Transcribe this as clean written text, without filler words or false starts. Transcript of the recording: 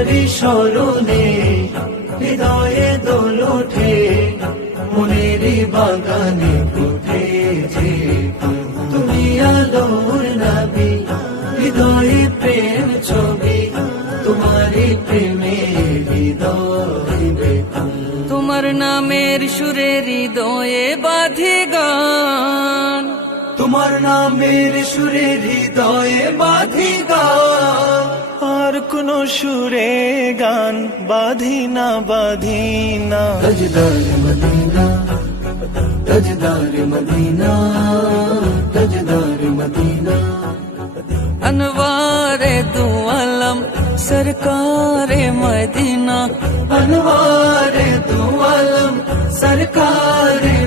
তোমারি স্মরণে হৃদয়ে দোল ওঠে, মনেরই বাগানে ফুটেছে তুমি আলোর নবী, হৃদয়ে প্রেম ছবি তোমারি প্রেমে হৃদয় বেকুল। তোমার নামের সুরে হৃদয়ে বাঁধি গান, তোমার নামের সুরে হৃদয়ে বাঁধি গান, আর কোন সুরে গান বাঁধি না বাঁধি না। তাজদার মদিনা, তাজদার মদিনা, তাজদার মদিনা। अनवारे दो आलम सरकारे मदीना, अनवारे दो आलम सरकारे